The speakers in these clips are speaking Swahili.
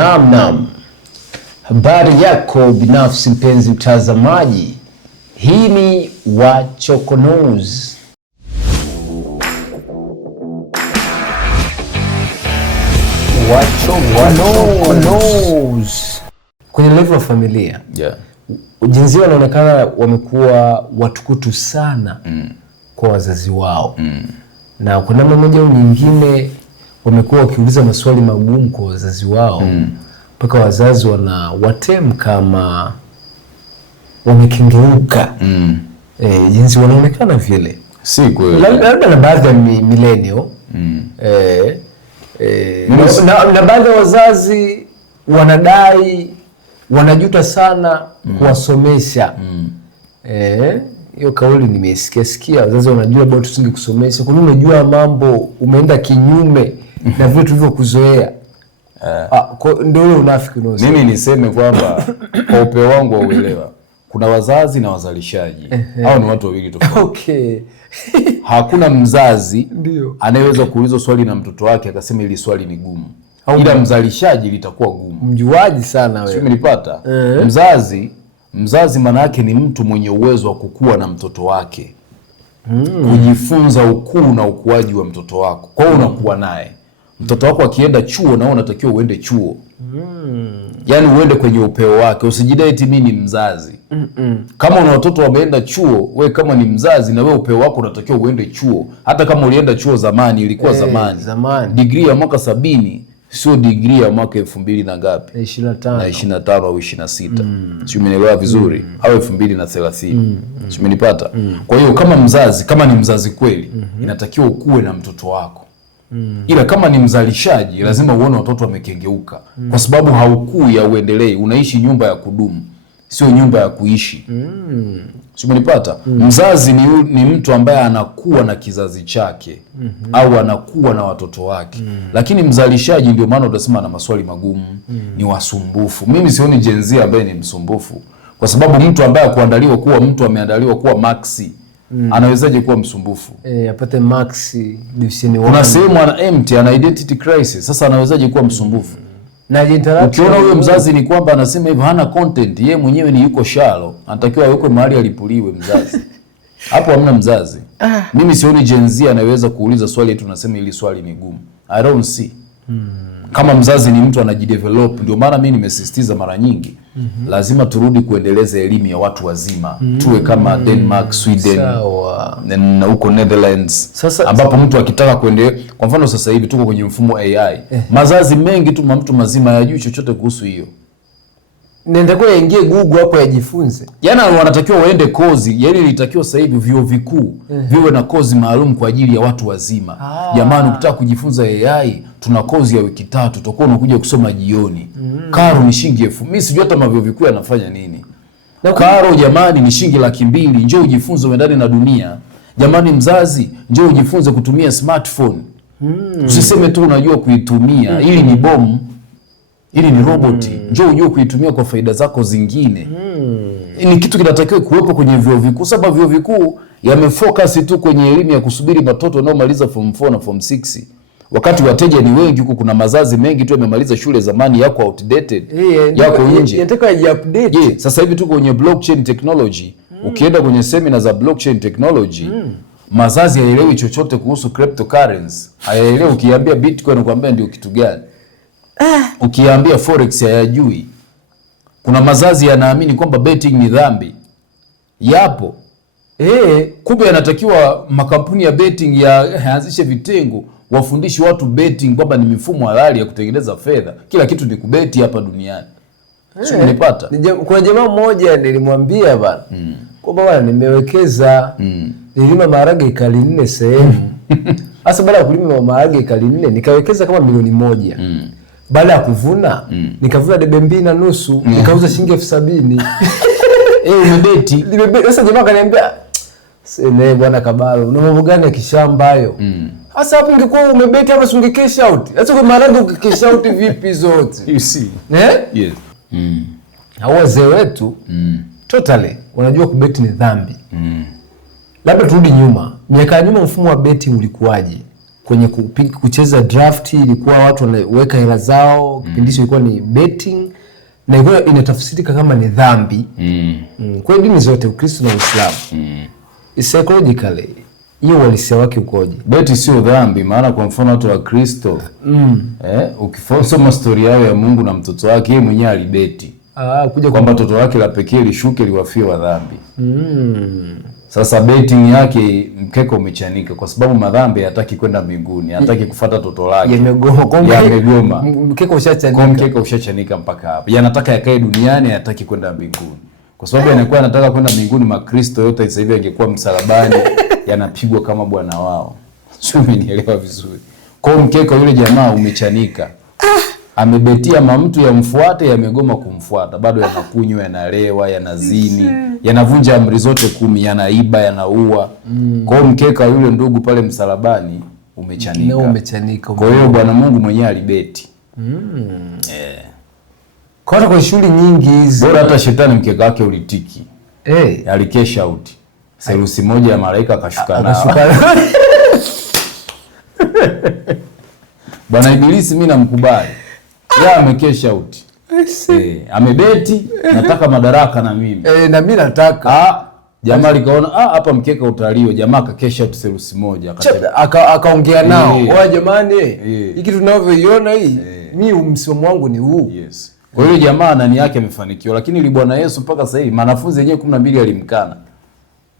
Naam. Habari yako binafsi mpenzi mtazamaji. Hii ni Wachokonozi. Wachokonozi. Kwenye level ya familia. Yeah. Jinsi wanaonekana wamekuwa watukutu sana kwa wazazi wao. Na kwa namna moja au nyingine wamekuwa wakiuliza maswali magumu kwa wazazi wao mpaka wazazi wanawatem kama wamekengeuka. Jinsi wanaonekana vile Si kweli. labda na baadhi ya millennial na baadhi ya wazazi wanadai wanajuta sana kuwasomesha. Hiyo kauli nimesikia wazazi wanajua bado tusinge kusomesha, kwa nini unajua mambo umeenda kinyume na vile tulivyokuzoea. Ndio ule unafiki unaosema. Mimi niseme kwamba kwa upeo wangu wa uelewa kuna wazazi na wazalishaji. Hao ni watu wawili tofauti. Okay. Hakuna mzazi Ndio anayeweza kuuliza swali na mtoto wake akasema hili swali ni gumu. Ila mzalishaji litakuwa gumu. Mjuaji sana wewe. Sio umenipata? Mzazi maana yake ni mtu mwenye uwezo wa kukua na mtoto wake. Kujifunza ukuu na ukuaji wa mtoto wako. Kwa hiyo unakuwa naye. Mtoto wako akienda chuo na wewe unatakiwa uende chuo. Yaani uende kwenye upeo wake, usijidai eti mimi ni mzazi. Kama una watoto wameenda chuo, wewe kama ni mzazi na wewe upeo wako unatakiwa uende chuo. Hata kama ulienda chuo zamani, ilikuwa zamani. Degree ya mwaka 70 sio degree ya mwaka 2000 na ngapi? 25 au 26. Sio, umeelewa vizuri? Au 2030. Sio, umenipata? Kwa hiyo kama mzazi, kama ni mzazi kweli, inatakiwa ukue na mtoto wako. Ila kama ni mzalishaji, lazima uone watoto wamekengeuka. Kwa sababu haukui ya uendelee, unaishi nyumba ya kudumu, sio nyumba ya kuishi. Sio, umenipata? Mzazi ni mtu ambaye anakuwa na kizazi chake au anakuwa na watoto wake. Lakini mzalishaji ndio maana utasema na maswali magumu, ni wasumbufu. Mimi sioni Gen Z ambaye ni msumbufu, kwa sababu mtu ambaye kuandaliwa kuwa mtu ameandaliwa kuwa maxi anawezaje kuwa msumbufu? Apate maxi division 1. Kuna sehemu ana empty, ana identity crisis. Sasa anawezaje kuwa msumbufu? Ukiona huyo mzazi ni kwamba anasema hivyo hana content, yeye mwenyewe ni yuko shalo, anatakiwa yuko mahali alipuliwe mzazi. Hapo hamna mzazi. Mimi sioni Gen Z anaweza kuuliza swali eti tunasema hili swali ni gumu. I don't see. Kama mzazi ni mtu anajidevelop, ndio maana mimi nimesisitiza mara nyingi. Lazima turudi kuendeleza elimu ya watu wazima. Tuwe kama Denmark, Sweden, na huko Netherlands. Sasa, ambapo mtu akitaka kuendelea, kwa mfano sasa hivi tuko kwenye mfumo AI. Mazazi mengi tu mtu mazima hayajui chochote kuhusu hiyo. Nenda kwa ingie Google hapo yajifunze. Yaani wanatakiwa waende kozi, yaani ilitakiwa sasa hivi vyuo vikuu viwe na kozi maalum kwa ajili ya watu wazima. Jamani, ukitaka kujifunza AI, tuna kozi ya wiki 3, tutakuwa unakuja kusoma jioni. Karo ni shilingi 1000. Mimi sijui hata mavyuo vikuu yanafanya nini. Karo jamani ni shilingi 200,000. Njoo ujifunze uendane na dunia. Jamani mzazi, njoo ujifunze kutumia smartphone. Usiseme tu unajua kuitumia. Hili ni bomu. Hili ni roboti. Njoo ujue kuitumia kwa faida zako zingine. Ni kitu kinatakiwa kuwepo kwenye vyuo vikuu. Sababu vyuo vikuu yamefocus tu kwenye elimu ya kusubiri watoto wanaomaliza form 4 na form 6. Wakati wateja ni wengi huko, kuna mazazi mengi tu yamemaliza shule zamani, yako outdated. Yako nje. Yanataka update. Sasa hivi tuko kwenye blockchain technology. Ukienda kwenye seminar za blockchain technology, mazazi haelewi chochote kuhusu cryptocurrency. Haelewi. Ukiambia Bitcoin ukwambia ndio kitu gani? Ukiambia forex hayajui. Kuna mazazi yanaamini kwamba betting ni dhambi. Yapo. Kumbe yanatakiwa makampuni ya betting yaanzishe vitengo, wafundishe watu betting kwamba ni mifumo halali ya kutengeneza fedha. Kila kitu ni kubeti hapa duniani. Sio, unanipata? Kuna jamaa mmoja nilimwambia bana, kwamba bana nimewekeza, nilima maharage ekari 4 sehemu. Sasa baada ya kulima maharage ekari 4 nikawekeza kama milioni 1. Baada ya kuvuna, nikavuna debe 2.5, nikauza shilingi 70,000. Umebeti. Sasa jamaa akaniambia, "Sene bwana Kabalo, una mambo gani ya kishamba hayo?" Sasa hapo ungekuwa umebeti ama unge cash out. Sasa kwa maana unge cash out vipi zote? You see. Yes. Hao wazee wetu totally wanajua kubeti ni dhambi. Labda turudi nyuma. Miaka ya nyuma mfumo wa beti ulikuwaje? kwenye kucheza draft ilikuwa watu wanaweka hela zao, kipindi hicho ilikuwa ni betting na ilikuwa inatafsirika kama ni dhambi. Kwa hiyo dini zote, Ukristo na Uislamu, psychologically hiyo walisia wake ukoje? Beti sio dhambi, maana kwa mfano watu wa Kristo ukisoma story yao ya Mungu na mtoto wake, yeye mwenyewe alibeti kuja kwamba mtoto wake la pekee lishuke liwafie wa dhambi. Sasa betting yake mkeka umechanika kwa sababu madhambi hataki kwenda mbinguni, hataki kufuata toto lake. Yamegoma. Mkeka ushachanika mpaka hapa. Yanataka yakae duniani, hataki kwenda mbinguni. Kwa sababu yanakuwa anataka kwenda mbinguni, Makristo yote sasa hivi angekuwa msalabani, yanapigwa kama bwana wao. Sio, umenielewa vizuri. Kwa hiyo mkeka yule jamaa umechanika. Amebetia mtu yamfuate, yamegoma kumfuata. Bado yanakunywa, yanalewa, yanazini, yanavunja amri zote 10, yanaiba, yanaua. Kwa hiyo mkeka yule ndugu pale msalabani umechanika. Kwa hiyo Bwana Mungu mwenyewe alibeti. Kwa shughuli nyingi hizi. Bora hata shetani mkeka wake ulitiki. Alikesha out. Selusi moja ya malaika akashuka nao. Bwana Ibilisi mimi namkubali. Ya amekesha out. Amebeti, nataka madaraka na mimi. Na mimi nataka. Jamaa likaona hapa mkeka utalio, jamaa akakesha out selusi moja, akaongea nao. Oa jamani, hiki tunavyoiona hii, mimi msimamo wangu ni huu. Yes. Kwa hiyo jamaa ndani yake amefanikiwa, lakini ili Bwana Yesu mpaka sasa hivi wanafunzi wenyewe 12 alimkana.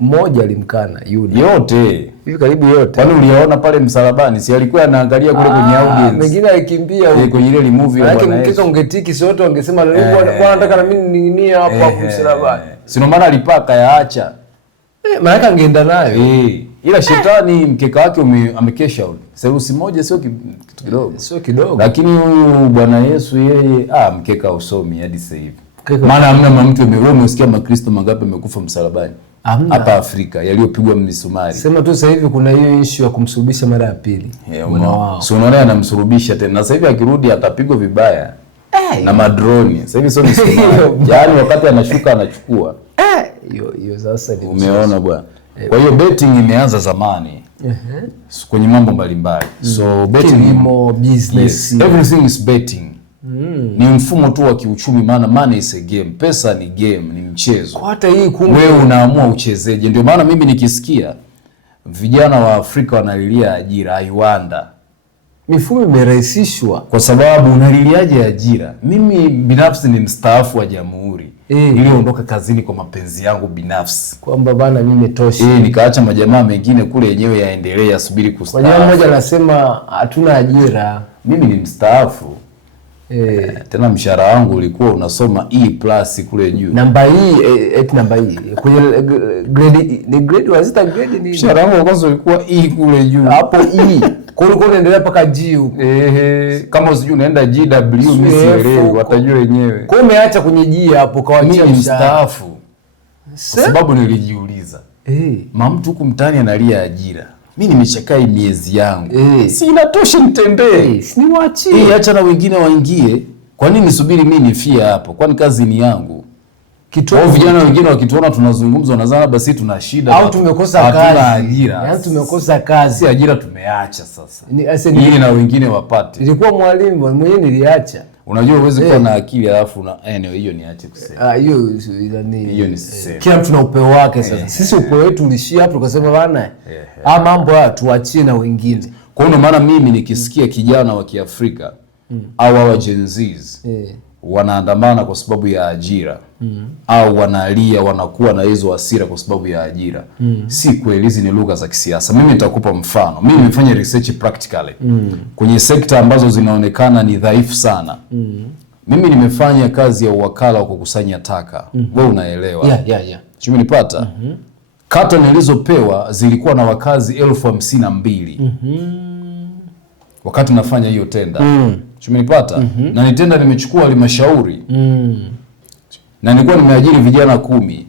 Mmoja alimkana Yuda. Yote. Hivi karibu yote. Kwani uliona pale msalabani? Si alikuwa anaangalia kule kwenye audience. Mwingine alikimbia huko. Kwenye ile movie ya Bwana Yesu. Mkeka ungetiki sote wangesema Bwana nataka na mimi ninginie hapo msalabani. Si ndio maana alipaka yaacha. Maana angeenda nayo. Ila shetani mkeka wake amekesha huko. Serusi moja sio kitu kidogo. Sio kidogo. Lakini huyu Bwana Yesu yeye mkeka usomi hadi sasa hivi. Maana hamna mtu umesikia Makristo mangapi amekufa msalabani? Hapa Afrika yaliyopigwa misumari. Sema tu sasa hivi kuna hiyo issue ya kumsulubisha mara ya pili. Sio unaona anamsulubisha tena. Sasa hivi akirudi atapigwa vibaya. Na madroni. Sasa hivi sio misumari. Yaani wakati anashuka anachukua. Hiyo sasa ni umeona bwana. Kwa hiyo betting imeanza zamani. Kwenye mambo mbalimbali. So betting business. Yes, everything is betting. Ni mfumo tu wa kiuchumi, maana money is a game. Pesa ni game, ni mchezo. Kwa hata hii kumbe wewe unaamua uchezeje. Ndio maana mimi nikisikia vijana wa Afrika wanalilia ajira, I wonder. Mifumo imerahisishwa. Kwa sababu unaliliaje ajira? Mimi binafsi ni mstaafu wa jamhuri. Niliondoka kazini kwa mapenzi yangu binafsi. Kwamba bana mimi nitoshi. Nikaacha majamaa mengine kule yenyewe yaendelee asubiri kustaafu. Kwa mmoja anasema hatuna ajira. Mimi ni mstaafu. Tena mshahara wangu ulikuwa unasoma E+ kule juu. Namba namba kwenye grade wazita grade ni mshahara wangu kwanza ulikuwa E kule juu. Hapo kwa hiyo unaendelea mpaka G huko. Kama usijui unaenda GW mimi sielewi, watajua wenyewe. Kwa hiyo umeacha kwenye G hapo kawaachia mstaafu. Kwa sababu nilijiuliza. Mtu huku mtaani analia ajira. Mimi nimechakai miezi yangu. Si inatosha nitembee. Si niwaachie. Acha na wengine waingie. Kwa nini nisubiri mimi nifie hapo? Kwani kazi ni yangu. Au vijana wengine wakituona tunazungumza wanazana basi tuna shida au tumekosa kazi. Hatuna ajira. Yaani tumekosa kazi. Si ajira tumeacha sasa. Ili na wengine wapate. Nilikuwa mwalimu mwenyewe niliacha. Unajua uweze kuwa na akili alafu na hiyo niache kusema. Hiyo ni siseme. Kila mtu na upeo wake sasa. Sisi upeo wetu ulishia hapo tukasema bana. Mambo haya tuachie na wengine. Kwa hiyo maana mimi nikisikia kijana wa Kiafrika au wa Gen Zs wanaandamana kwa sababu ya ajira au wanalia wanakuwa na hizo hasira kwa sababu ya ajira, si kweli. Hizi ni lugha za kisiasa. Mimi nitakupa mfano. Mimi nimefanya research practically kwenye sekta ambazo zinaonekana ni dhaifu sana. Mimi nimefanya kazi ya uwakala wa kukusanya taka. Wewe unaelewa? Umenipata? Kata nilizopewa zilikuwa na wakazi 52,000 wakati nafanya hiyo tenda. Umenipata? Na ni tenda nimechukua halmashauri. Na nilikuwa nimeajiri vijana 10.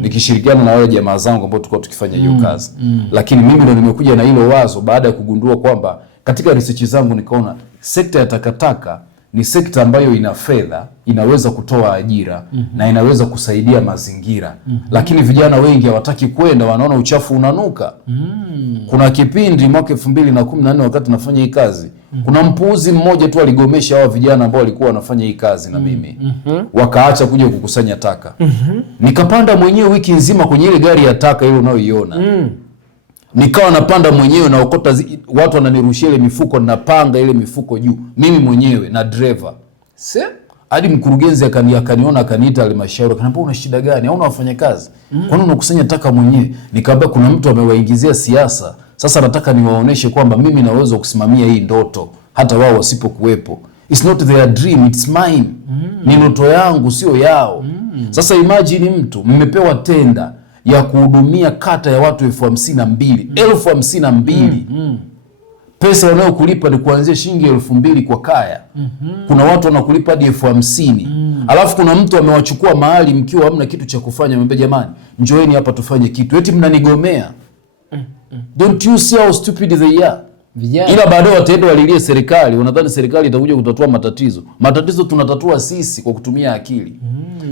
Nikishirikiana na wale jamaa zangu ambao tulikuwa tukifanya hiyo kazi. Lakini mimi ndo nimekuja na hilo wazo baada ya kugundua kwamba katika research zangu nikaona sekta ya takataka ni sekta ambayo ina fedha, inaweza kutoa ajira na inaweza kusaidia mazingira. Lakini vijana wengi hawataki kwenda, wanaona uchafu unanuka. Kuna kipindi mwaka 2014 wakati nafanya hii kazi, kuna mpuuzi mmoja tu aligomesha hawa vijana ambao walikuwa wanafanya hii kazi na mimi. Wakaacha kuja kukusanya taka. Nikapanda mwenyewe wiki nzima kwenye ile gari ya taka ile unayoiona. Nikawa napanda mwenyewe na okota watu wananirushia ile mifuko, napanga ile mifuko juu mimi mwenyewe na driver. Hadi mkurugenzi akaniona, akaniita halmashauri, akaniambia una shida gani? Hauna wafanyakazi? Kwa nini unakusanya taka mwenyewe? Nikamwambia kuna mtu amewaingizia siasa. Sasa nataka niwaoneshe kwamba mimi naweza kusimamia hii ndoto hata wao wasipokuwepo. It's not their dream, it's mine. Ni ndoto yangu, sio yao. Sasa imagine mtu mmepewa tenda ya kuhudumia kata ya watu 52,000. Pesa wanayokulipa ni kuanzia shilingi 2,000 kwa kaya. Kuna watu wanakulipa hadi 50,000. Alafu kuna mtu amewachukua mahali mkiwa hamna kitu cha kufanya, mwambie jamani, njoeni hapa tufanye kitu. Eti mnanigomea. Don't you see how stupid they are? Ila baadaye wataenda walilie serikali, wanadhani serikali itakuja kutatua matatizo. Matatizo tunatatua sisi kwa kutumia akili.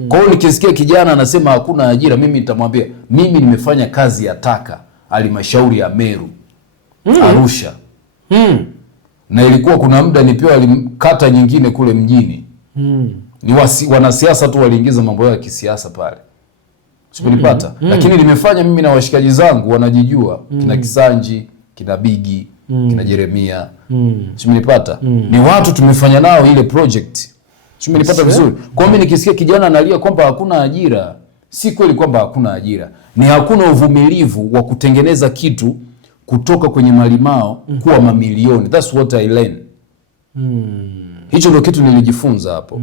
Kwa hiyo nikisikia kijana anasema hakuna ajira, mimi nitamwambia mimi nimefanya kazi ya taka halmashauri ya Meru, Arusha. Na ilikuwa kuna muda nipewa kata nyingine kule mjini. Ni wanasiasa tu waliingiza mambo ya kisiasa pale. Sikunipata. Lakini nimefanya mimi na washikaji zangu wanajijua, kina Kisanji, kina Bigi, kina Jeremia. Sikunipata. Ni watu tumefanya nao ile project. Simenipata vizuri. Kwa mimi nikisikia kijana analia kwamba hakuna ajira, si kweli kwamba hakuna ajira. Ni hakuna uvumilivu wa kutengeneza kitu kutoka kwenye malimao kuwa mamilioni. That's what I learned. Hicho ndio kitu nilijifunza hapo.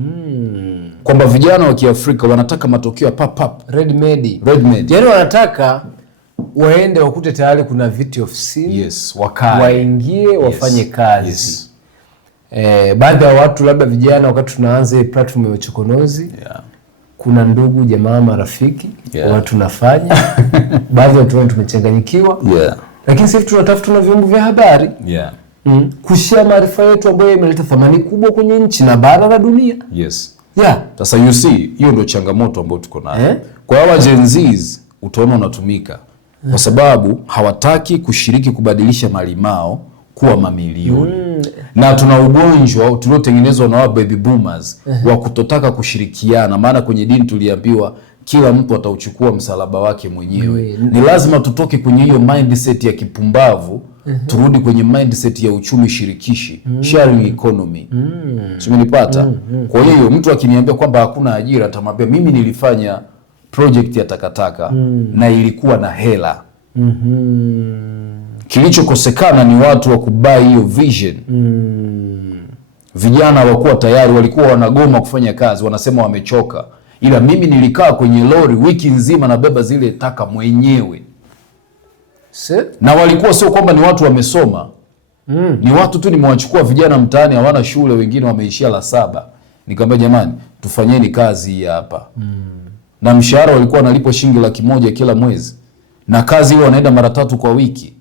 Kwamba vijana wa Kiafrika wanataka matokeo pap. Ready made. Yaani wanataka waende wakute tayari kuna viti ofisini. Yes, wakae. Waingie wafanye kazi. Yes. Baadhi ya watu labda vijana wakati tunaanza platform ya uchokonozi, kuna ndugu jamaa marafiki, watu tunafanya. Baadhi ya watu tumechanganyikiwa. Lakini sisi tunatafuta na vyombo vya habari. Kushare maarifa yetu ambayo imeleta thamani kubwa kwenye nchi na bara la dunia. Sasa you see, hiyo ndio changamoto ambayo tuko nayo. Kwa hawa Gen Zs utaona unatumika kwa sababu hawataki kushiriki kubadilisha malimao kuwa mamilioni. Na tuna ugonjwa tuliotengenezwa na baby boomers wa kutotaka kushirikiana, maana kwenye dini tuliambiwa kila mtu atauchukua msalaba wake mwenyewe. Ni lazima tutoke kwenye hiyo mindset ya kipumbavu, turudi kwenye mindset ya uchumi shirikishi, sharing economy. Simenipata? Kwa hiyo mtu akiniambia kwamba hakuna ajira, atamwambia mimi nilifanya project ya takataka na ilikuwa na hela. Kilichokosekana ni watu wa kubai hiyo vision. Vijana hawakuwa tayari, walikuwa wanagoma kufanya kazi, wanasema wamechoka. Ila mimi nilikaa kwenye lori wiki nzima na beba zile taka mwenyewe. Na walikuwa sio kwamba ni watu wamesoma. Ni watu tu nimewachukua vijana mtaani hawana shule, wengine wameishia la 7. Nikamwambia jamani, tufanyeni kazi hii hapa. Na mshahara walikuwa wanalipwa shilingi 100,000 kila mwezi. Na kazi hiyo wanaenda mara 3 kwa wiki.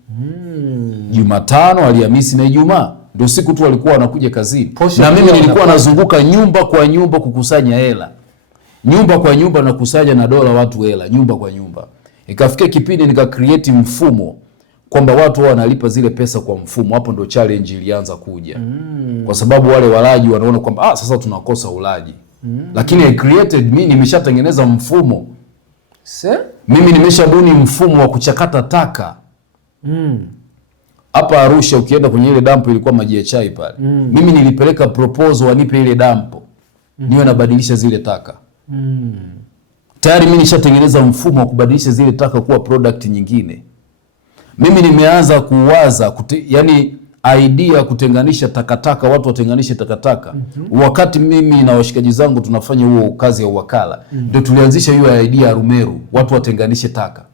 Jumatano, Alhamisi na Ijumaa ndio siku tu walikuwa wanakuja kazini. Na mimi nilikuwa nazunguka nyumba kwa nyumba kukusanya hela. Nyumba kwa nyumba na kusanya na dola watu hela, nyumba kwa nyumba. Ikafikia kipindi nika create mfumo kwamba watu wao wanalipa zile pesa kwa mfumo. Hapo ndo challenge ilianza kuja. Kwa sababu wale walaji wanaona kwamba sasa tunakosa ulaji. Lakini I created, mimi nimeshatengeneza mfumo. Mimi nimeshabuni mfumo wa kuchakata taka. Hapa Arusha ukienda kwenye ile dampo ilikuwa maji ya chai pale. Mimi nilipeleka proposal wanipe ile dampo. Niwe nabadilisha zile taka. Tayari mimi nishatengeneza mfumo wa kubadilisha zile taka kuwa product nyingine. Mimi nimeanza kuwaza yani idea kutenganisha takataka, watu watenganishe takataka. Wakati mimi na washikaji zangu tunafanya huo kazi ya uwakala, ndio tulianzisha hiyo idea Arumeru, watu watenganishe taka.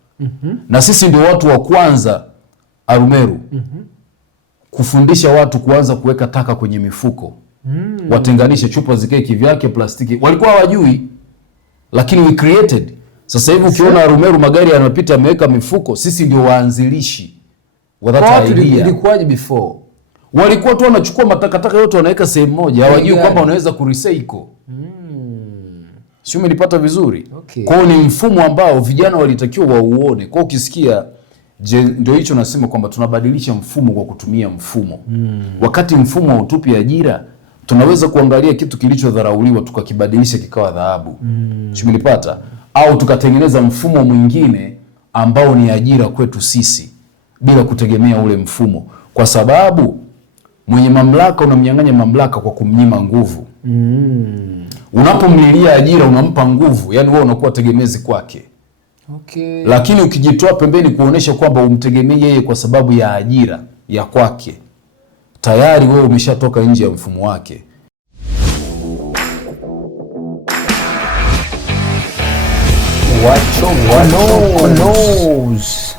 Na sisi ndio watu wa kwanza Arumeru kufundisha watu kuanza kuweka taka kwenye mifuko. Watenganishe, chupa zikae kivyake, plastiki. Walikuwa hawajui, lakini we created. Sasa hivi ukiona Arumeru magari yanapita yameweka mifuko, sisi ndio waanzilishi wa that idea. Ilikuwaje before? Walikuwa tu wanachukua matakataka yote wanaweka sehemu moja, hawajui kwamba wanaweza kurecycle. Sio, umenipata vizuri? Okay. Kwa hiyo ni mfumo ambao vijana walitakiwa wauone. Kwa hiyo ukisikia ndio hicho nasema kwamba tunabadilisha mfumo kwa kutumia mfumo. Wakati mfumo hautupi ajira, tunaweza kuangalia kitu kilichodharauliwa tukakibadilisha kikawa dhahabu. Sio, umenipata? Au tukatengeneza mfumo mwingine ambao ni ajira kwetu sisi bila kutegemea ule mfumo, kwa sababu mwenye mamlaka unamnyang'anya mamlaka kwa kumnyima nguvu. Unapomlilia ajira unampa nguvu, yani wewe unakuwa tegemezi kwake. Okay. Lakini ukijitoa pembeni kuonesha kwamba umtegemei yeye kwa sababu ya ajira ya kwake, tayari wewe umeshatoka nje ya mfumo wake. Wacho knows.